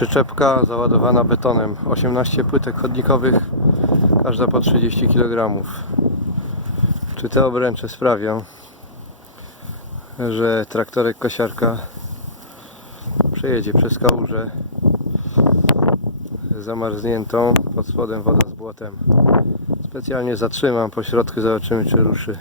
Przyczepka załadowana betonem, 18 płytek chodnikowych, każda po 30 kg. Czy te obręcze sprawią, że traktorek kosiarka przejedzie przez kałużę zamarzniętą, pod spodem woda z błotem. Specjalnie zatrzymam po środku, zobaczymy czy ruszy.